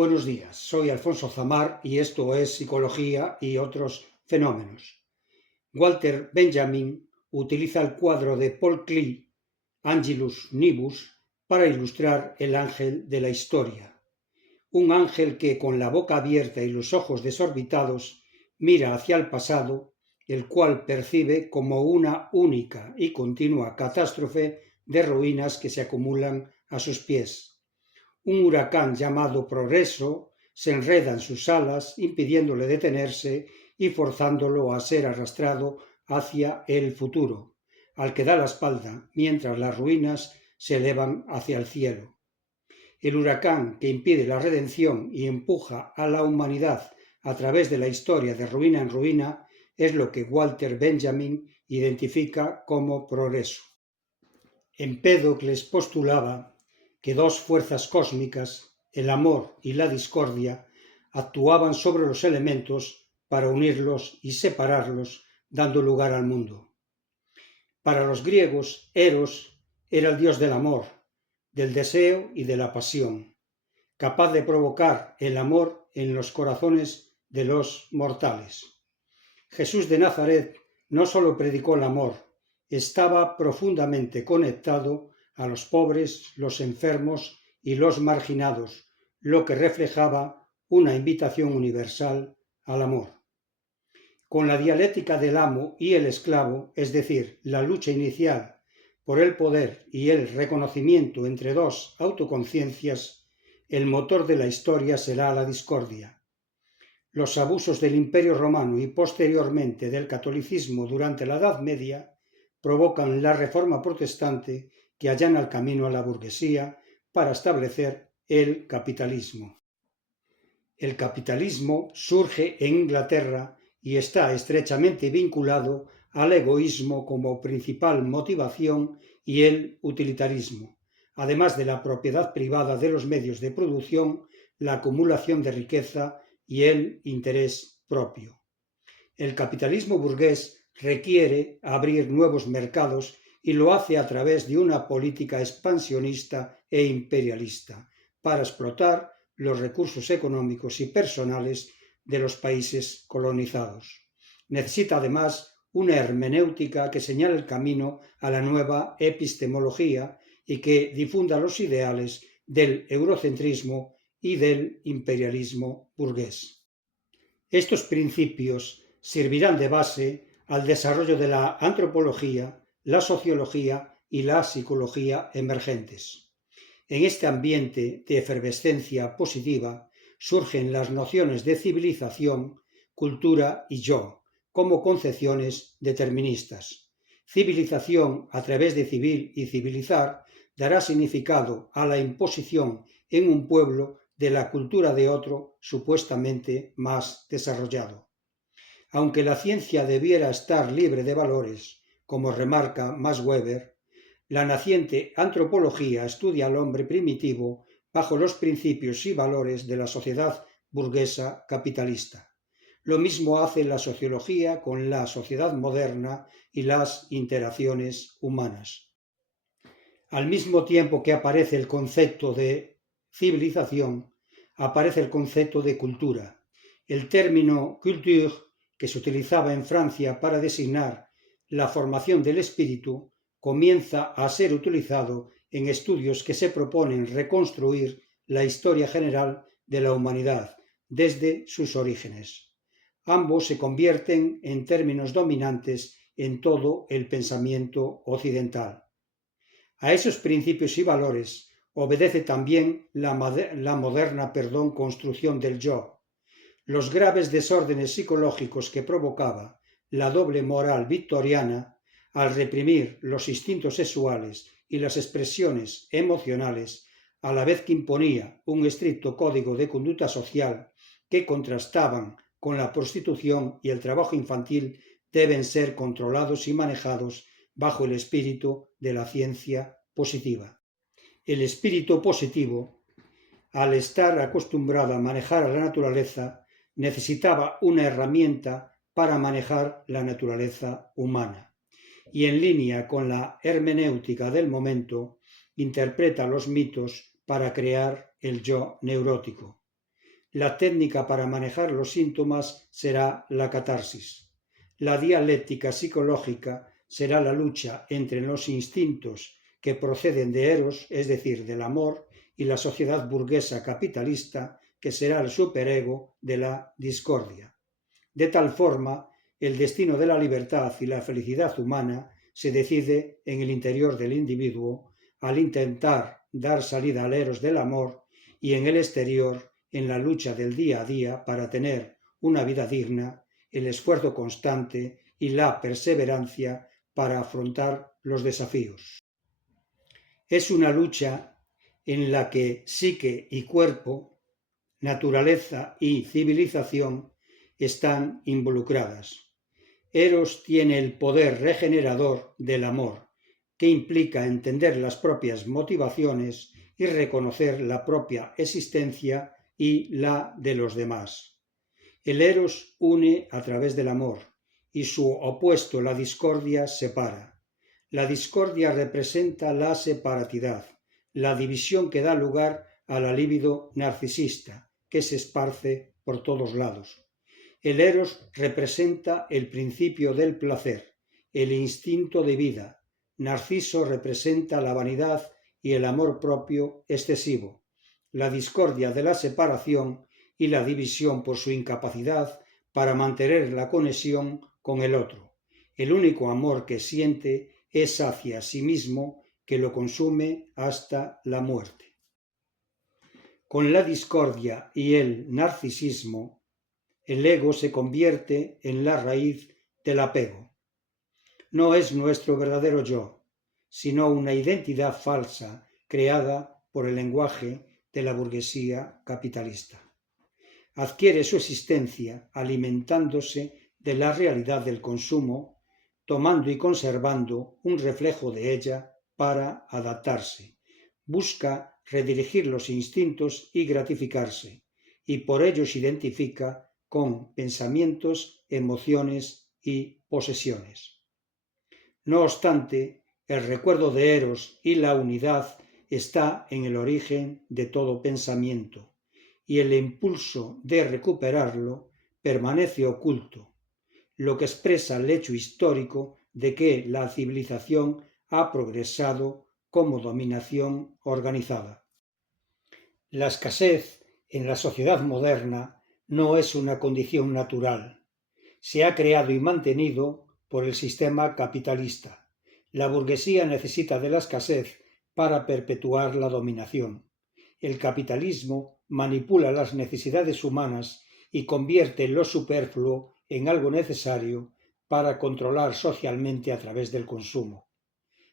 Buenos días, soy Alfonso Zamar y esto es Psicología y otros fenómenos. Walter Benjamin utiliza el cuadro de Paul Klee, Angelus Nimbus, para ilustrar el ángel de la historia. Un ángel que, con la boca abierta y los ojos desorbitados, mira hacia el pasado, el cual percibe como una única y continua catástrofe de ruinas que se acumulan a sus pies. Un huracán llamado Progreso se enreda en sus alas, impidiéndole detenerse y forzándolo a ser arrastrado hacia el futuro, al que da la espalda, mientras las ruinas se elevan hacia el cielo. El huracán que impide la redención y empuja a la humanidad a través de la historia de ruina en ruina es lo que Walter Benjamin identifica como progreso. Empédocles postulaba que dos fuerzas cósmicas, el amor y la discordia, actuaban sobre los elementos para unirlos y separarlos, dando lugar al mundo. Para los griegos, Eros era el dios del amor, del deseo y de la pasión, capaz de provocar el amor en los corazones de los mortales. Jesús de Nazaret no solo predicó el amor, estaba profundamente conectado a los pobres, los enfermos y los marginados, lo que reflejaba una invitación universal al amor. Con la dialéctica del amo y el esclavo, es decir, la lucha inicial por el poder y el reconocimiento entre dos autoconciencias, el motor de la historia será la discordia. Los abusos del Imperio Romano y posteriormente del catolicismo durante la Edad Media provocan la Reforma Protestante que allana el camino a la burguesía para establecer el capitalismo. El capitalismo surge en Inglaterra y está estrechamente vinculado al egoísmo como principal motivación y el utilitarismo, además de la propiedad privada de los medios de producción, la acumulación de riqueza y el interés propio. El capitalismo burgués requiere abrir nuevos mercados y lo hace a través de una política expansionista e imperialista para explotar los recursos económicos y personales de los países colonizados. Necesita además una hermenéutica que señale el camino a la nueva epistemología y que difunda los ideales del eurocentrismo y del imperialismo burgués. Estos principios servirán de base al desarrollo de la antropología, la sociología y la psicología emergentes. En este ambiente de efervescencia positiva surgen las nociones de civilización, cultura y yo, como concepciones deterministas. Civilización, a través de civil y civilizar, dará significado a la imposición en un pueblo de la cultura de otro supuestamente más desarrollado. Aunque la ciencia debiera estar libre de valores, como remarca Max Weber, la naciente antropología estudia al hombre primitivo bajo los principios y valores de la sociedad burguesa capitalista. Lo mismo hace la sociología con la sociedad moderna y las interacciones humanas. Al mismo tiempo que aparece el concepto de civilización, aparece el concepto de cultura. El término culture, que se utilizaba en Francia para designar la formación del espíritu, comienza a ser utilizado en estudios que se proponen reconstruir la historia general de la humanidad desde sus orígenes. Ambos se convierten en términos dominantes en todo el pensamiento occidental. A esos principios y valores obedece también la moderna construcción del yo. Los graves desórdenes psicológicos que provocaba la doble moral victoriana al reprimir los instintos sexuales y las expresiones emocionales, a la vez que imponía un estricto código de conducta social que contrastaban con la prostitución y el trabajo infantil, deben ser controlados y manejados bajo el espíritu de la ciencia positiva. El espíritu positivo, al estar acostumbrado a manejar a la naturaleza, necesitaba una herramienta para manejar la naturaleza humana. Y en línea con la hermenéutica del momento, interpreta los mitos para crear el yo neurótico. La técnica para manejar los síntomas será la catarsis. La dialéctica psicológica será la lucha entre los instintos que proceden de Eros, es decir, del amor, y la sociedad burguesa capitalista, que será el superego de la discordia. De tal forma, el destino de la libertad y la felicidad humana se decide en el interior del individuo al intentar dar salida al Eros del amor, y en el exterior en la lucha del día a día para tener una vida digna, el esfuerzo constante y la perseverancia para afrontar los desafíos. Es una lucha en la que psique y cuerpo, naturaleza y civilización están involucradas. Eros tiene el poder regenerador del amor, que implica entender las propias motivaciones y reconocer la propia existencia y la de los demás. El Eros une a través del amor, y su opuesto, la discordia, separa. La discordia representa la separatidad, la división que da lugar a la libido narcisista, que se esparce por todos lados. El Eros representa el principio del placer, el instinto de vida. Narciso representa la vanidad y el amor propio excesivo. La discordia de la separación y la división por su incapacidad para mantener la conexión con el otro. El único amor que siente es hacia sí mismo, que lo consume hasta la muerte. Con la discordia y el narcisismo, el ego se convierte en la raíz del apego. No es nuestro verdadero yo, sino una identidad falsa creada por el lenguaje de la burguesía capitalista. Adquiere su existencia alimentándose de la realidad del consumo, tomando y conservando un reflejo de ella para adaptarse. Busca redirigir los instintos y gratificarse, y por ello se identifica con pensamientos, emociones y posesiones. No obstante, el recuerdo de Eros y la unidad está en el origen de todo pensamiento, y el impulso de recuperarlo permanece oculto, lo que expresa el hecho histórico de que la civilización ha progresado como dominación organizada. La escasez en la sociedad moderna no es una condición natural. Se ha creado y mantenido por el sistema capitalista. La burguesía necesita de la escasez para perpetuar la dominación. El capitalismo manipula las necesidades humanas y convierte lo superfluo en algo necesario para controlar socialmente a través del consumo.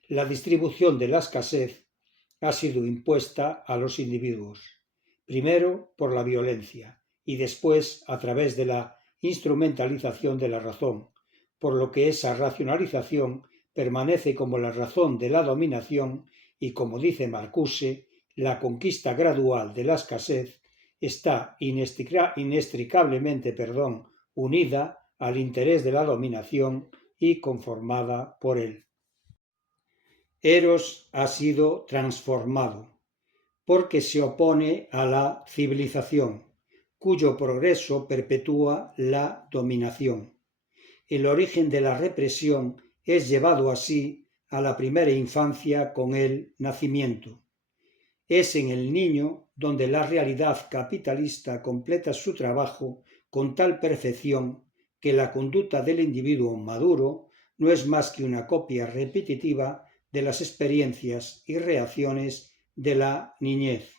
La distribución de la escasez ha sido impuesta a los individuos, primero por la violencia y después a través de la instrumentalización de la razón, por lo que esa racionalización permanece como la razón de la dominación y, como dice Marcuse, la conquista gradual de la escasez está inextricablemente unida al interés de la dominación y conformada por él. Eros ha sido transformado porque se opone a la civilización, cuyo progreso perpetúa la dominación. El origen de la represión es llevado así a la primera infancia con el nacimiento. Es en el niño donde la realidad capitalista completa su trabajo con tal perfección que la conducta del individuo maduro no es más que una copia repetitiva de las experiencias y reacciones de la niñez.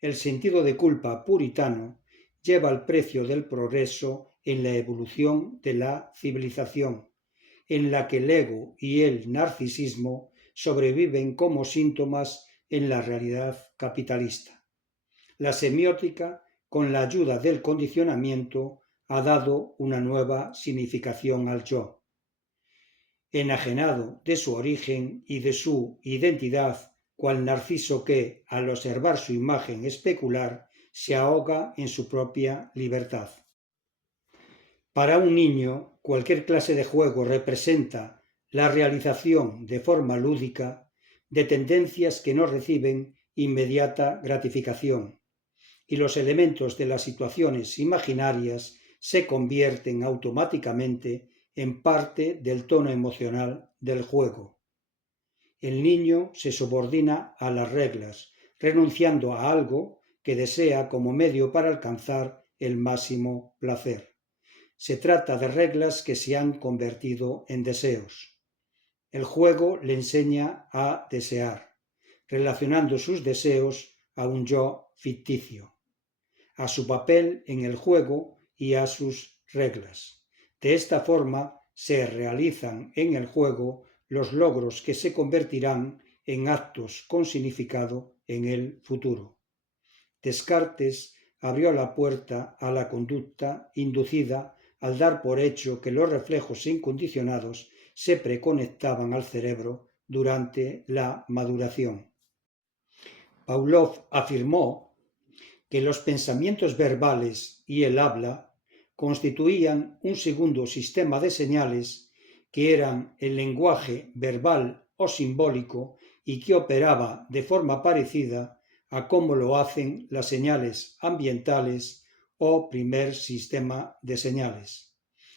El sentido de culpa puritano lleva al precio del progreso en la evolución de la civilización, en la que el ego y el narcisismo sobreviven como síntomas en la realidad capitalista. La semiótica, con la ayuda del condicionamiento, ha dado una nueva significación al yo. Enajenado de su origen y de su identidad, cual Narciso que, al observar su imagen especular, se ahoga en su propia libertad. Para un niño, cualquier clase de juego representa la realización de forma lúdica de tendencias que no reciben inmediata gratificación. y los elementos de las situaciones imaginarias se convierten automáticamente en parte del tono emocional del juego. El niño se subordina a las reglas, renunciando a algo que desea como medio para alcanzar el máximo placer. Se trata de reglas que se han convertido en deseos. El juego le enseña a desear, relacionando sus deseos a un yo ficticio, a su papel en el juego y a sus reglas. De esta forma se realizan en el juego los logros que se convertirán en actos con significado en el futuro. Descartes abrió la puerta a la conducta inducida al dar por hecho que los reflejos incondicionados se preconectaban al cerebro durante la maduración. Pavlov afirmó que los pensamientos verbales y el habla constituían un segundo sistema de señales que eran el lenguaje verbal o simbólico y que operaba de forma parecida a cómo lo hacen las señales ambientales o primer sistema de señales.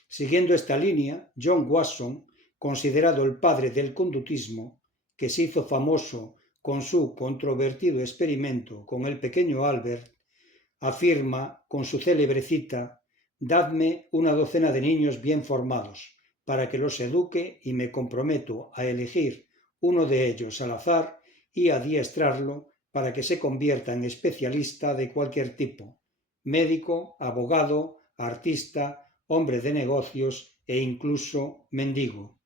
Siguiendo esta línea, John Watson, considerado el padre del conductismo, que se hizo famoso con su controvertido experimento con el pequeño Albert, afirma con su célebre cita: «Dadme una docena de niños bien formados, para que los eduque y me comprometo a elegir uno de ellos al azar y adiestrarlo para que se convierta en especialista de cualquier tipo, médico, abogado, artista, hombre de negocios e incluso mendigo».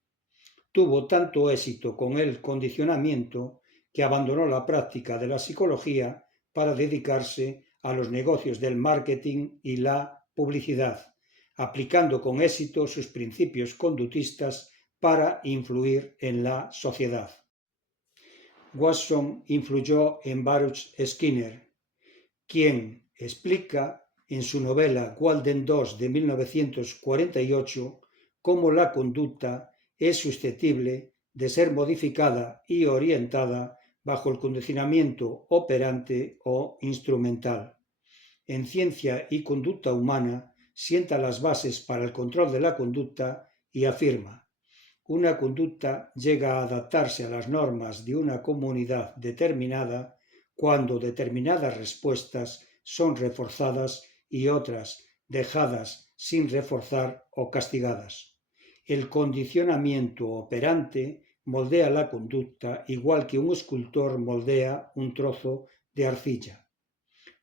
Tuvo tanto éxito con el condicionamiento que abandonó la práctica de la psicología para dedicarse a los negocios del marketing y la publicidad, aplicando con éxito sus principios conductistas para influir en la sociedad. Watson influyó en Baruch Skinner, quien explica en su novela Walden 2 de 1948 cómo la conducta es susceptible de ser modificada y orientada bajo el condicionamiento operante o instrumental. En Ciencia y Conducta Humana sienta las bases para el control de la conducta y afirma: una conducta llega a adaptarse a las normas de una comunidad determinada cuando determinadas respuestas son reforzadas y otras dejadas sin reforzar o castigadas. El condicionamiento operante moldea la conducta igual que un escultor moldea un trozo de arcilla.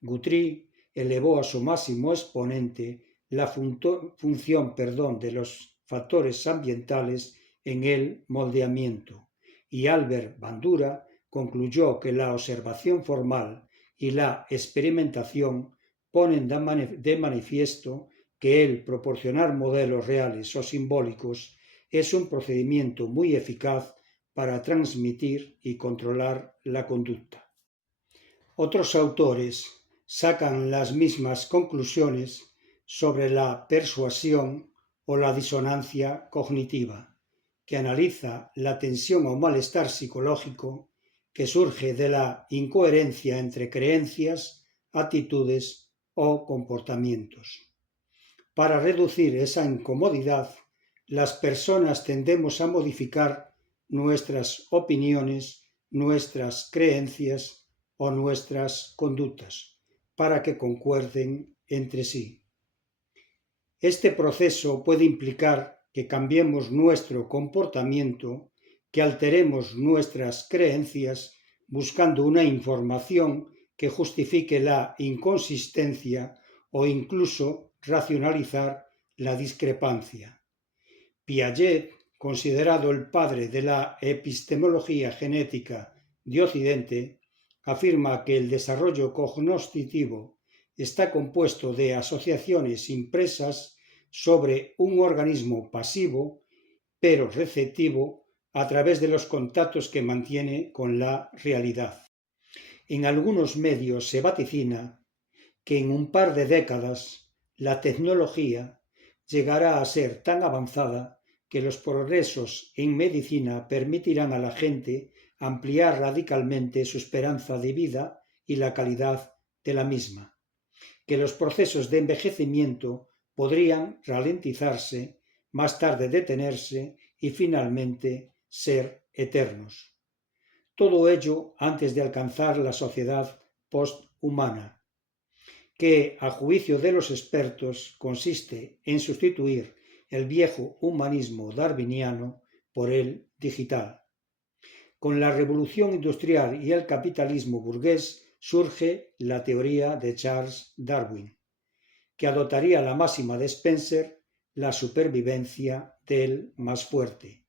Guthrie elevó a su máximo exponente la función de los factores ambientales en el moldeamiento, y Albert Bandura concluyó que la observación formal y la experimentación ponen de manifiesto que el proporcionar modelos reales o simbólicos es un procedimiento muy eficaz para transmitir y controlar la conducta. Otros autores sacan las mismas conclusiones sobre la persuasión o la disonancia cognitiva, que analiza la tensión o malestar psicológico que surge de la incoherencia entre creencias, actitudes o comportamientos. Para reducir esa incomodidad, las personas tendemos a modificar nuestras opiniones, nuestras creencias o nuestras conductas para que concuerden entre sí. Este proceso puede implicar que cambiemos nuestro comportamiento, que alteremos nuestras creencias buscando una información que justifique la inconsistencia o incluso racionalizar la discrepancia. Piaget, considerado el padre de la epistemología genética de Occidente, afirma que el desarrollo cognoscitivo está compuesto de asociaciones impresas sobre un organismo pasivo, pero receptivo, a través de los contactos que mantiene con la realidad. En algunos medios se vaticina que en un par de décadas la tecnología llegará a ser tan avanzada que los progresos en medicina permitirán a la gente ampliar radicalmente su esperanza de vida y la calidad de la misma. que los procesos de envejecimiento podrían ralentizarse, más tarde detenerse y finalmente ser eternos. Todo ello antes de alcanzar la sociedad posthumana, que, a juicio de los expertos, consiste en sustituir el viejo humanismo darwiniano por el digital. Con la revolución industrial y el capitalismo burgués surge la teoría de Charles Darwin, que adoptaría la máxima de Spencer, la supervivencia del más fuerte,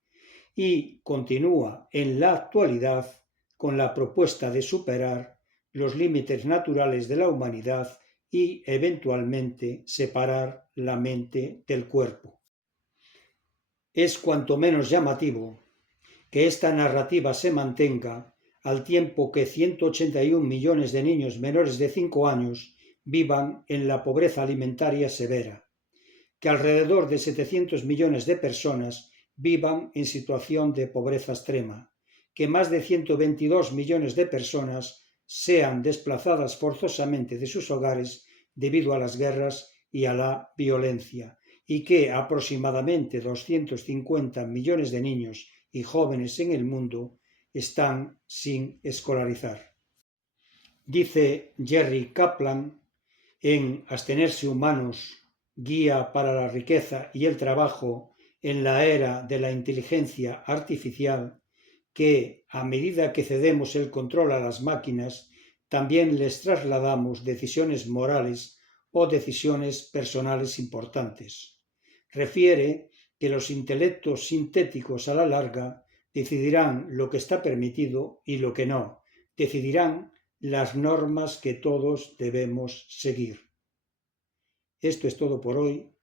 y continúa en la actualidad con la propuesta de superar los límites naturales de la humanidad y eventualmente separar la mente del cuerpo. Es cuanto menos llamativo que esta narrativa se mantenga al tiempo que 181 millones de niños menores de 5 años vivan en la pobreza alimentaria severa, que alrededor de 700 millones de personas vivan en situación de pobreza extrema, que más de 122 millones de personas sean desplazadas forzosamente de sus hogares debido a las guerras y a la violencia, y que aproximadamente 250 millones de niños y jóvenes en el mundo están sin escolarizar. Dice Jerry Kaplan en Abstenerse humanos, guía para la riqueza y el trabajo en la era de la inteligencia artificial, que a medida que cedemos el control a las máquinas, también les trasladamos decisiones morales o decisiones personales importantes. Refiere que los intelectos sintéticos a la larga decidirán lo que está permitido y lo que no, decidirán las normas que todos debemos seguir. Esto es todo por hoy.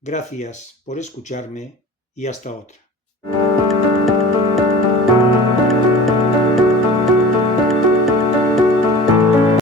Gracias por escucharme y hasta otra.